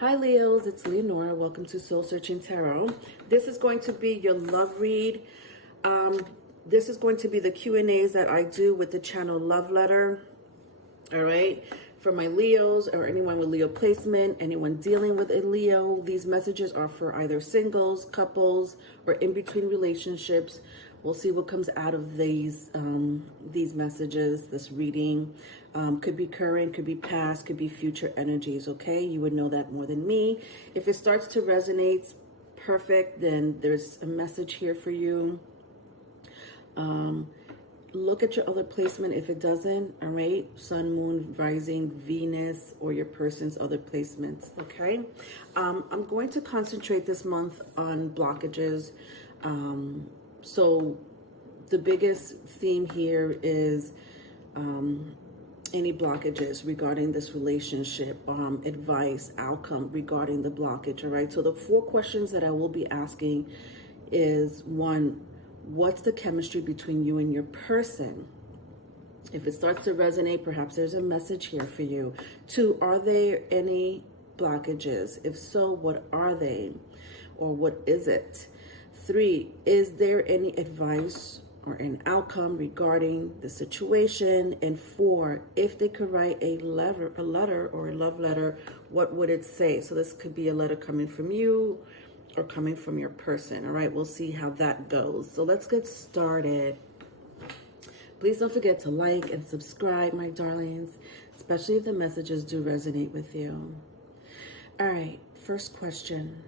Hi Leos, it's Leonora. Welcome to Soul Searching Tarot. This is going to be your love read. This is going to be the Q&As that I do with the channel Love Letter. All right. For my Leos or anyone with Leo placement, anyone dealing with a Leo, these messages are for either singles, couples, or in-between relationships. We'll see what comes out of these messages, this reading. Could be current, could be past, could be future energies, okay? You would know that more than me. If it starts to resonate, perfect, then there's a message here for you. Look at your other placement if it doesn't, all right? Sun, moon, rising, Venus, or your person's other placements, okay? I'm going to concentrate this month on blockages. So the biggest theme here is any blockages regarding this relationship, advice, outcome regarding the blockage, all right? So the 4 questions that I will be asking is, 1, what's the chemistry between you and your person? If it starts to resonate, perhaps there's a message here for you. 2, are there any blockages? If so, what are they? Or what is it? 3, is there any advice or an outcome regarding the situation? And 4, if they could write a letter or a love letter, what would it say? So this could be a letter coming from you or coming from your person. All right, we'll see how that goes. So let's get started. Please don't forget to like and subscribe, my darlings, especially if the messages do resonate with you. All right, first question.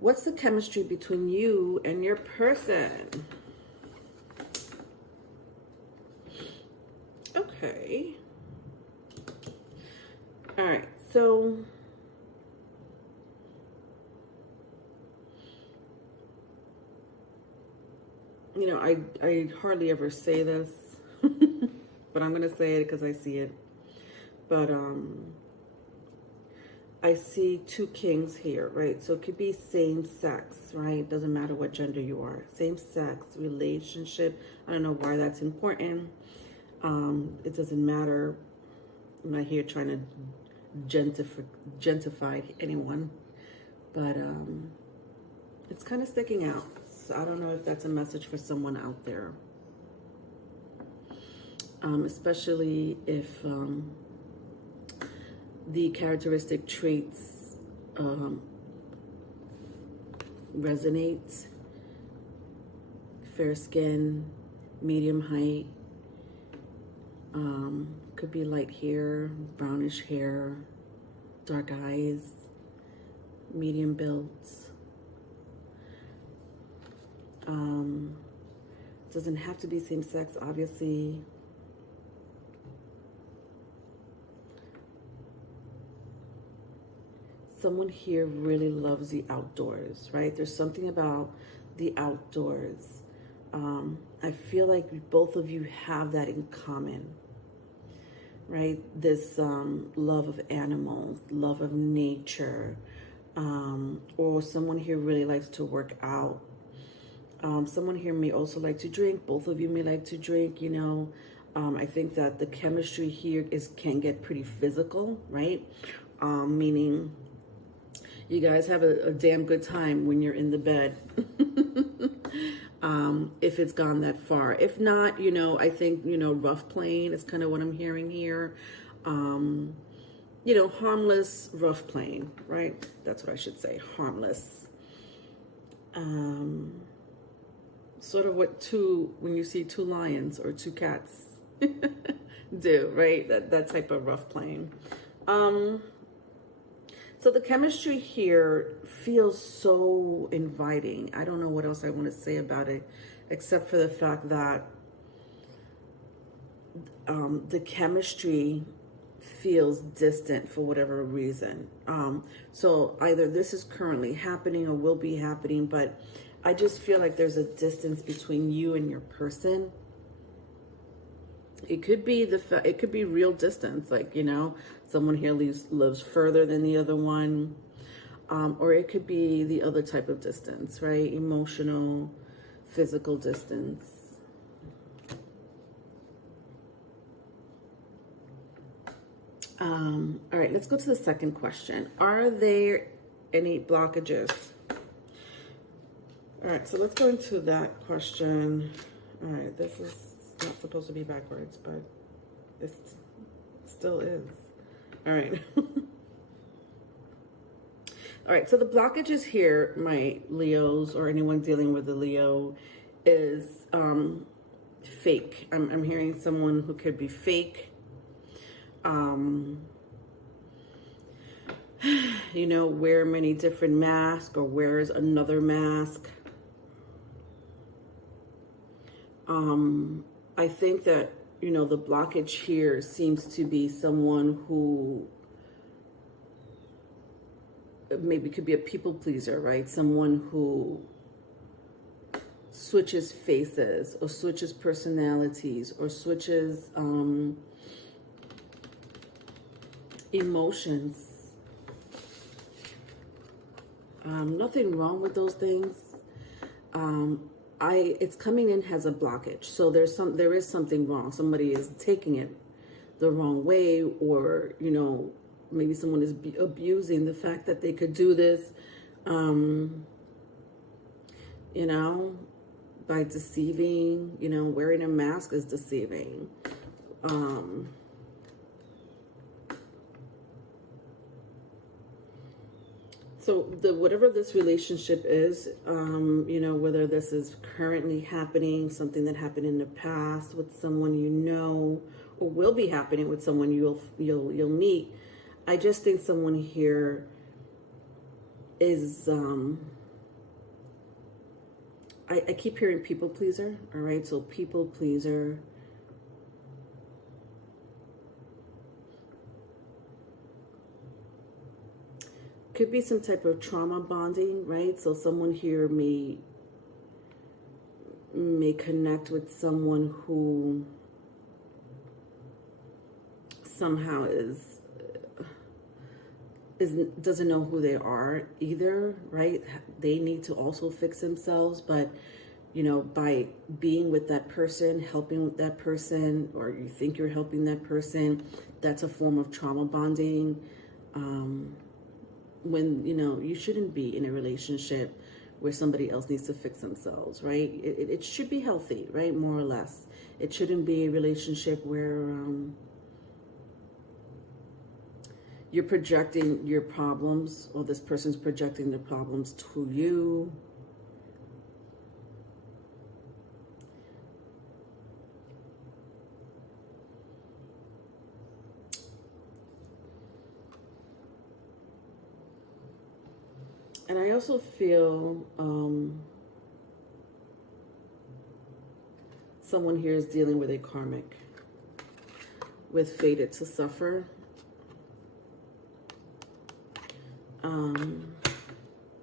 What's the chemistry between you and your person? Okay. All right, so you know, I hardly ever say this, but I'm going to say it because I see it. But I see 2 kings here, right? So it could be same sex, right? Doesn't matter what gender you are. Same sex, relationship. I don't know why that's important. It doesn't matter. I'm not here trying to gentify anyone. But it's kind of sticking out. So I don't know if that's a message for someone out there. Especially if the characteristic traits resonate. Fair skin, medium height, could be light hair, brownish hair, dark eyes, medium build. Doesn't have to be same sex, obviously. Someone here really loves the outdoors, right? There's something about the outdoors. I feel like both of you have that in common, right? This love of animals, love of nature, or someone here really likes to work out. Someone here may also like to drink. Both of you may like to drink, you know. I think that the chemistry here can get pretty physical, right? Meaning you guys have a damn good time when you're in the bed. If it's gone that far. If not, you know, I think, you know, rough playing is kind of what I'm hearing here. You know, harmless rough playing, right? That's what I should say, harmless. Sort of what when you see 2 lions or 2 cats do, right? That type of rough playing. So the chemistry here feels so inviting. I don't know what else I want to say about it, except for the fact that the chemistry feels distant for whatever reason. So either this is currently happening or will be happening, but I just feel like there's a distance between you and your person. It could be it could be real distance, like, you know, someone here lives further than the other one, or it could be the other type of distance, right? Emotional, physical distance. All right, let's go to the second question. Are there any blockages? All right, so let's go into that question. All right, this is not supposed to be backwards, but it still is. All right. All right, so the blockages here, my Leos or anyone dealing with a Leo, is fake. I'm hearing someone who could be fake. You know, wear many different masks or wears another mask. I think that, you know, the blockage here seems to be someone who maybe could be a people pleaser, right? Someone who switches faces or switches personalities or switches emotions. Nothing wrong with those things. It's coming in as a blockage. So there is something wrong. Somebody is taking it the wrong way, or, you know, maybe someone is abusing the fact that they could do this, you know, by deceiving. You know, wearing a mask is deceiving. So whatever this relationship is, you know, whether this is currently happening, something that happened in the past with someone you know, or will be happening with someone you'll meet, I just think someone here is, I keep hearing people pleaser. All right, so people pleaser. Could be some type of trauma bonding, right? So someone here may connect with someone who somehow doesn't know who they are either, right? They need to also fix themselves, but, you know, by being with that person, helping with that person, or you think you're helping that person, that's a form of trauma bonding. When, you know, you shouldn't be in a relationship where somebody else needs to fix themselves, right? It should be healthy, right? More or less. It shouldn't be a relationship where you're projecting your problems, or this person's projecting their problems to you. And I also feel someone here is dealing with a karmic, with fated to suffer.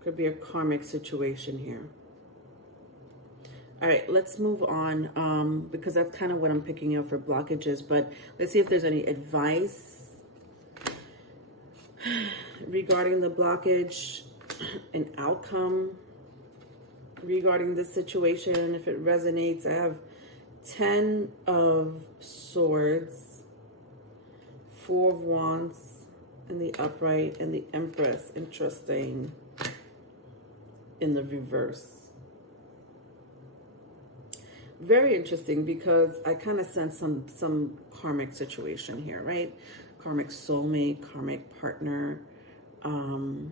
Could be a karmic situation here. All right, let's move on, because that's kind of what I'm picking up for blockages. But let's see if there's any advice regarding the blockage, an outcome regarding this situation. If it resonates, I have 10 of Swords, 4 of Wands in the upright, and the Empress. Interesting. In the reverse. Very interesting, because I kind of sense some karmic situation here, right? Karmic soulmate, karmic partner. And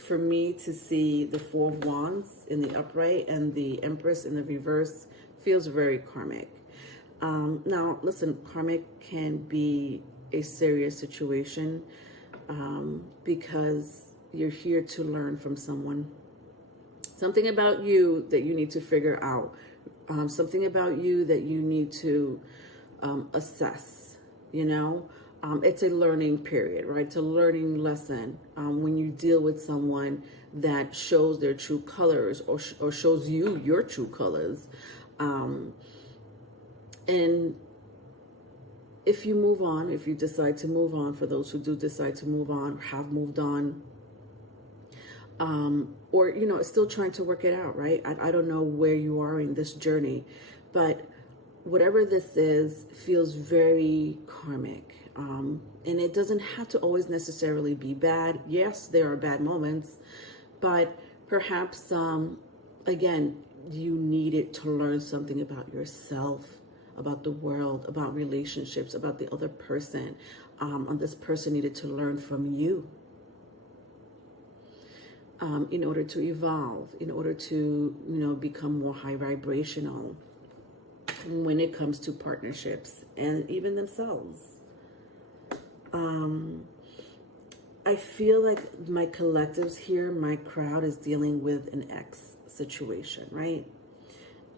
for me to see the 4 of Wands in the upright and the Empress in the reverse feels very karmic. Now, listen, karmic can be a serious situation, because you're here to learn from someone. Something about you that you need to figure out. Something about you that you need to assess, you know. It's a learning period, right? It's a learning lesson when you deal with someone that shows their true colors, or shows you your true colors. And if you move on, if you decide to move on, for those who do decide to move on, have moved on, or, you know, still trying to work it out, right? I don't know where you are in this journey, but whatever this is feels very karmic. And it doesn't have to always necessarily be bad. Yes, there are bad moments, but perhaps, again, you needed to learn something about yourself, about the world, about relationships, about the other person. And this person needed to learn from you in order to evolve, in order to, become more high vibrational when it comes to partnerships and even themselves. I feel like my collectives here, my crowd is dealing with an ex situation, right?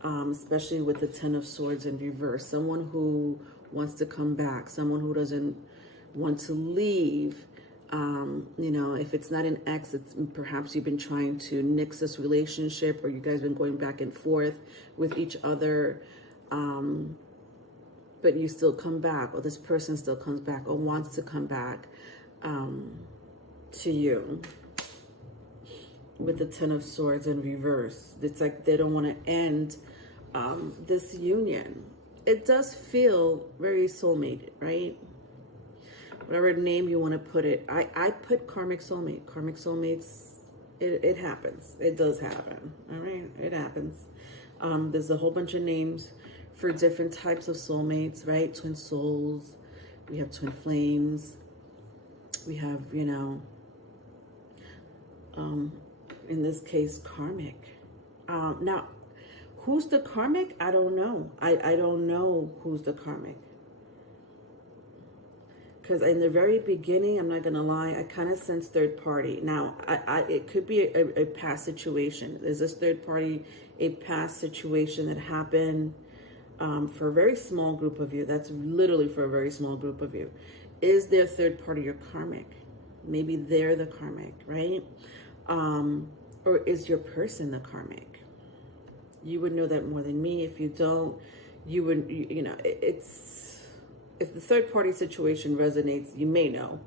Especially with the Ten of Swords in reverse. Someone who wants to come back, someone who doesn't want to leave. If it's not an ex, it's perhaps you've been trying to nix this relationship, or you guys been going back and forth with each other, but you still come back, or this person still comes back or wants to come back to you with the Ten of Swords in reverse. It's like they don't want to end this union. It does feel very soulmate, right? Whatever name you want to put it. I put karmic soulmate. Karmic soulmates, it happens. It does happen. All right? It happens. There's a whole bunch of names for different types of soulmates, right? Twin souls. We have twin flames. We have, in this case, karmic. Now, who's the karmic? I don't know. I don't know who's the karmic. Because in the very beginning, I'm not going to lie, I kind of sense third party. Now, it could be a past situation. Is this third party a past situation that happened for a very small group of you? That's literally for a very small group of you. Is their third party your karmic? Maybe they're the karmic, right? Or is your person the karmic? You would know that more than me. If you don't, you would, it's... If the third party situation resonates, you may know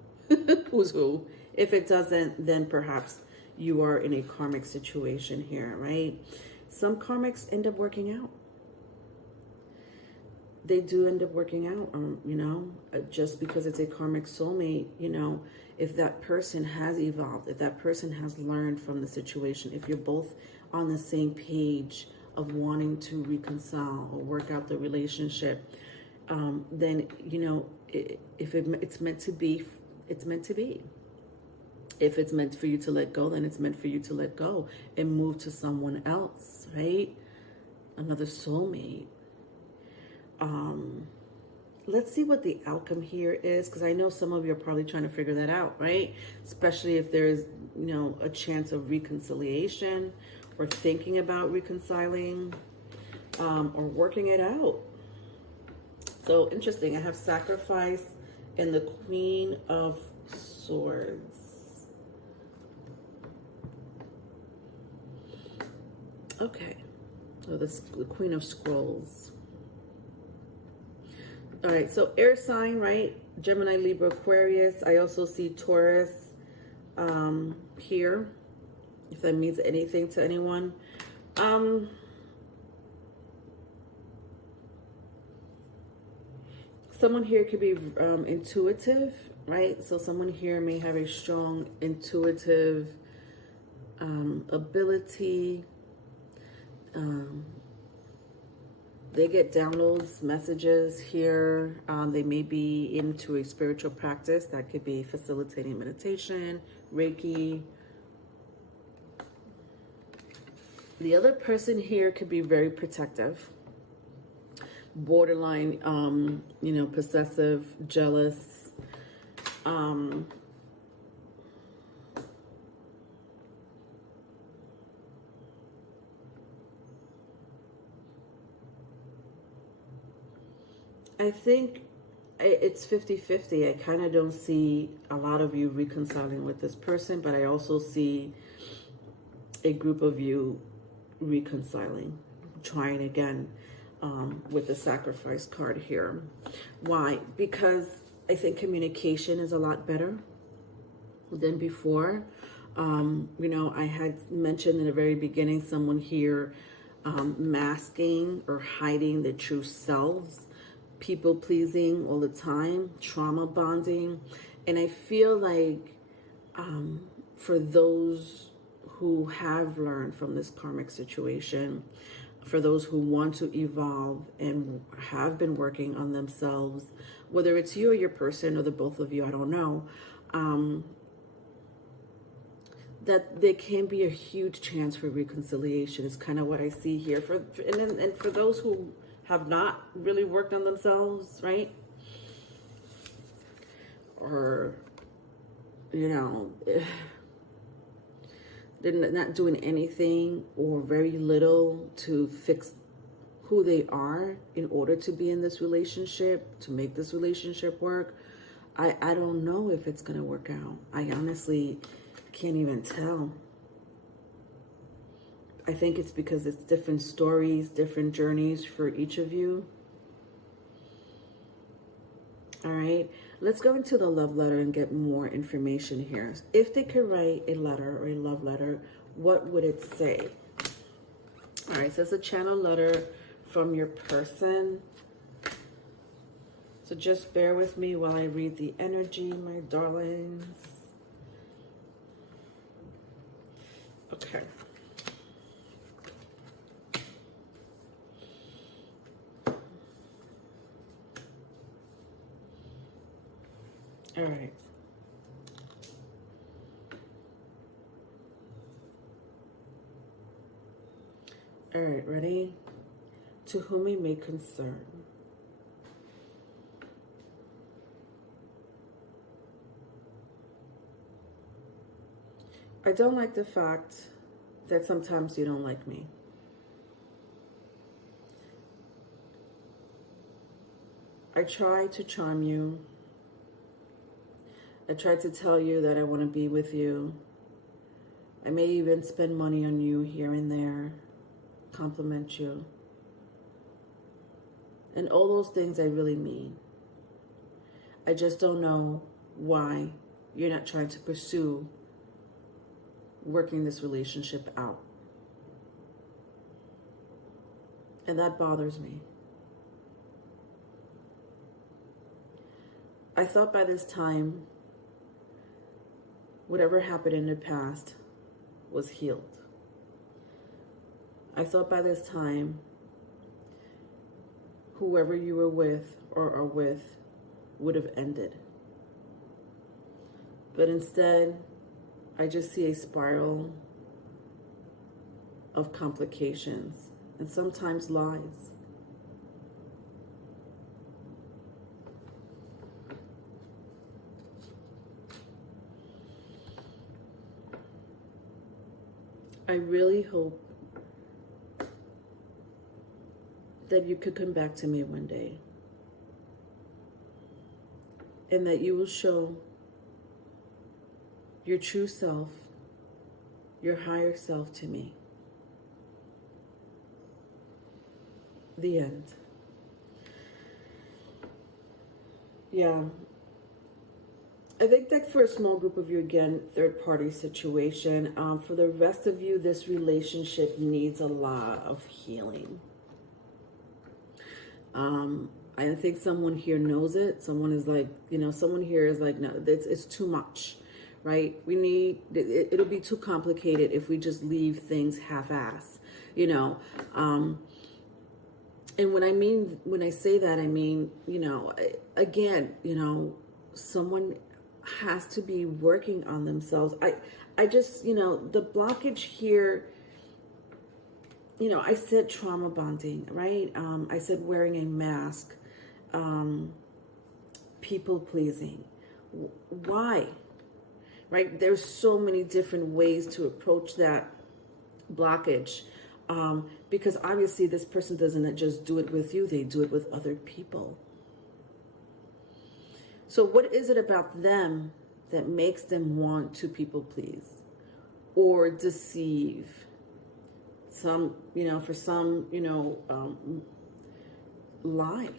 who's who. If it doesn't, then perhaps you are in a karmic situation here, right? Some karmics end up working out. They do end up working out, just because it's a karmic soulmate, if that person has evolved, if that person has learned from the situation, if you're both on the same page of wanting to reconcile or work out the relationship, then, if it's meant to be, it's meant to be. If it's meant for you to let go, then it's meant for you to let go and move to someone else, right? Another soulmate. Let's see what the outcome here is, because I know some of you are probably trying to figure that out, right? Especially if there's, a chance of reconciliation or thinking about reconciling or working it out. So interesting. I have sacrifice and the Queen of Swords. Okay. So this the Queen of Scrolls. All right. So air sign, right? Gemini, Libra, Aquarius. I also see Taurus here, if that means anything to anyone. Someone here could be intuitive, right? So someone here may have a strong intuitive ability. They get downloads, messages here. They may be into a spiritual practice. That could be facilitating meditation, Reiki. The other person here could be very protective. Borderline, possessive, jealous. I think it's 50-50. I kind of don't see a lot of you reconciling with this person, but I also see a group of you reconciling, trying again. With the sacrifice card here. Why? Because I think communication is a lot better than before. I had mentioned in the very beginning someone here masking or hiding their true selves. people pleasing all the time, trauma bonding. And I feel like for those who have learned from this karmic situation, for those who want to evolve and have been working on themselves, whether it's you or your person or the both of you, I don't know, that there can be a huge chance for reconciliation is kind of what I see here. And for those who have not really worked on themselves, right? Or, you know, they're not doing anything or very little to fix who they are in order to be in this relationship, to make this relationship work. I don't know if it's going to work out. I honestly can't even tell. I think it's because it's different stories, different journeys for each of you. All right, let's go into the love letter and get more information here. If they could write a letter or a love letter, what would it say? All right, so it's a channel letter from your person. So just bear with me while I read the energy, my darlings. Okay. All right. All right, ready? To whom it may concern. I don't like the fact that sometimes you don't like me. I try to charm you. I try to tell you that I want to be with you. I may even spend money on you here and there, compliment you. And all those things I really mean. I just don't know why you're not trying to pursue working this relationship out. And that bothers me. I thought by this time, whatever happened in the past was healed. I thought by this time, whoever you were with or are with would have ended. But instead, I just see a spiral of complications and sometimes lies. I really hope that you could come back to me one day and that you will show your true self, your higher self to me. The end. Yeah. I think that for a small group of you, again, third-party situation. For the rest of you, this relationship needs a lot of healing. I think someone here knows it. Someone is like, someone here is like, no, it's too much, right? It'll be too complicated if we just leave things half-ass, And when I say that, I mean, again, someone has to be working on themselves. I just, the blockage here, I said trauma bonding, right? I said wearing a mask, people pleasing. Why? Right? There's so many different ways to approach that blockage. Because obviously this person doesn't just do it with you, they do it with other people. So what is it about them that makes them want to people please or deceive? Some, for some, lie.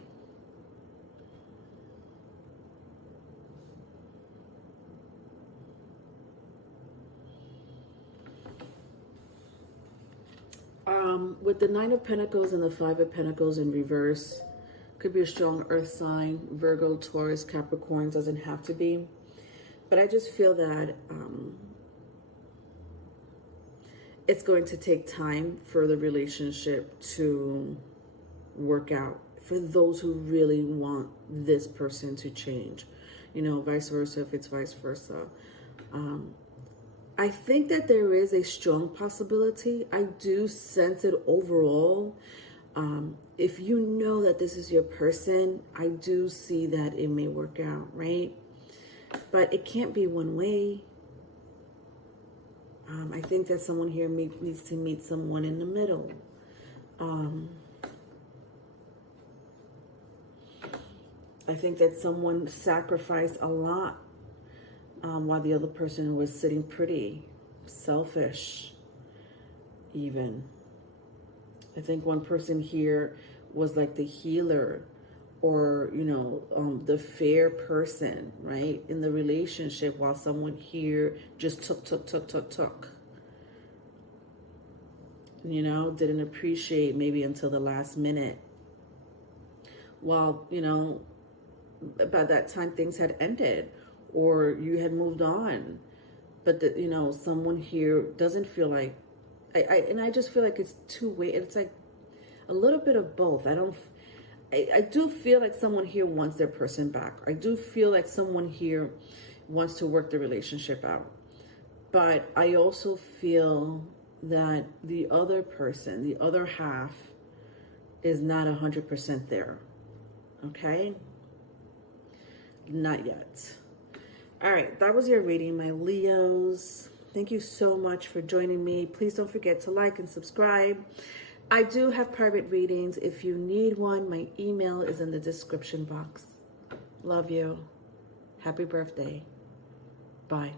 With the Nine of Pentacles and the Five of Pentacles in reverse, Could be a strong earth sign, Virgo, Taurus, Capricorn, doesn't have to be. But I just feel that it's going to take time for the relationship to work out for those who really want this person to change. You know, vice versa, if it's vice versa. I think that there is a strong possibility. I do sense it overall. If you know that this is your person, I do see that it may work out, right? But it can't be one way. I think that someone here needs to meet someone in the middle. I think that someone sacrificed a lot while the other person was sitting pretty, selfish, even. I think one person here was like the healer, or, you know, the fair person, right, in the relationship, while someone here just took. You know, didn't appreciate maybe until the last minute. While, you know, by that time things had ended or you had moved on. But, you know, someone here doesn't feel like, I just feel like it's two-way. It's like a little bit of both. I do feel like someone here wants their person back. I do feel like someone here wants to work the relationship out. But I also feel that the other person, the other half, is not 100% there. Okay? Not yet. All right, that was your reading, my Leos. Thank you so much for joining me. Please don't forget to like and subscribe. I do have private readings. If you need one, my email is in the description box. Love you. Happy birthday. Bye.